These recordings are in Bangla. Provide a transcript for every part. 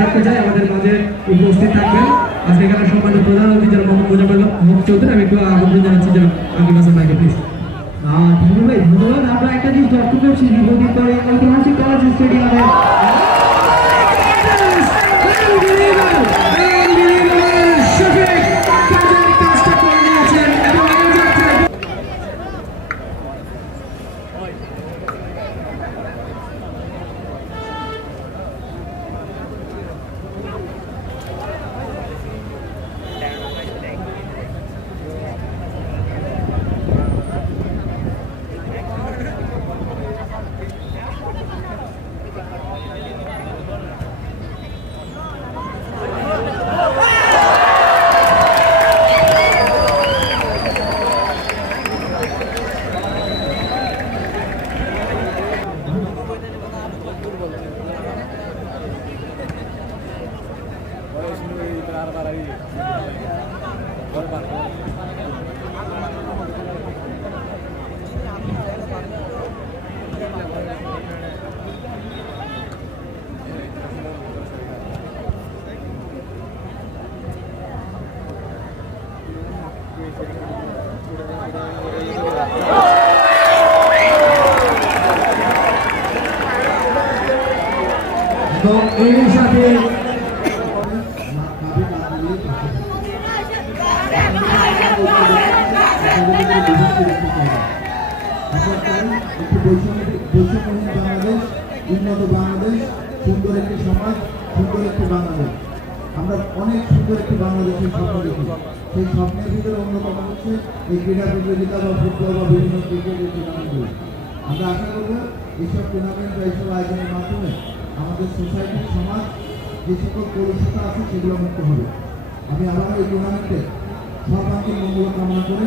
রাখতে চাই আমাদের মাঝে উপস্থিত থাকবেন আজকে খেলার সম্মানিত প্রধান অতিথি যারা একটু আমন্ত্রণ জানাচ্ছি যে ধন্যবাদ আমরা একটা জিনিস লক্ষ্য কলেজ স্টেডিয়ামে Então, ele já tem বৈষম্যহীন বাংলাদেশ উন্নত বাংলাদেশ সুন্দর একটি সমাজ সুন্দর একটি বাংলাদেশ আমরা অনেক সুন্দর একটি বাংলাদেশের স্বপ্ন দেখি সেই স্বপ্নের ভিতরে অন্যতম হচ্ছে এই ক্রীড়া প্রতিযোগিতা বা ফুটবল বা বিভিন্ন আমরা আশা করব এইসব টুর্নামেন্ট বা এইসব মাধ্যমে আমাদের সোসাইটি সমাজ যে সেগুলো মুক্ত হবে আমি আবার এই টুর্নামেন্টে সর্বাঙ্গীন মঙ্গল কামনা করে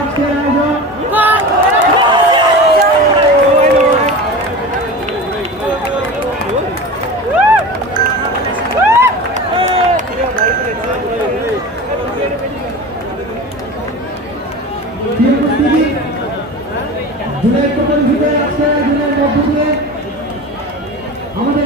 জুলাই টোটাল ভিতরে আজকে জুলাই মধ্য দিয়ে। আমাদের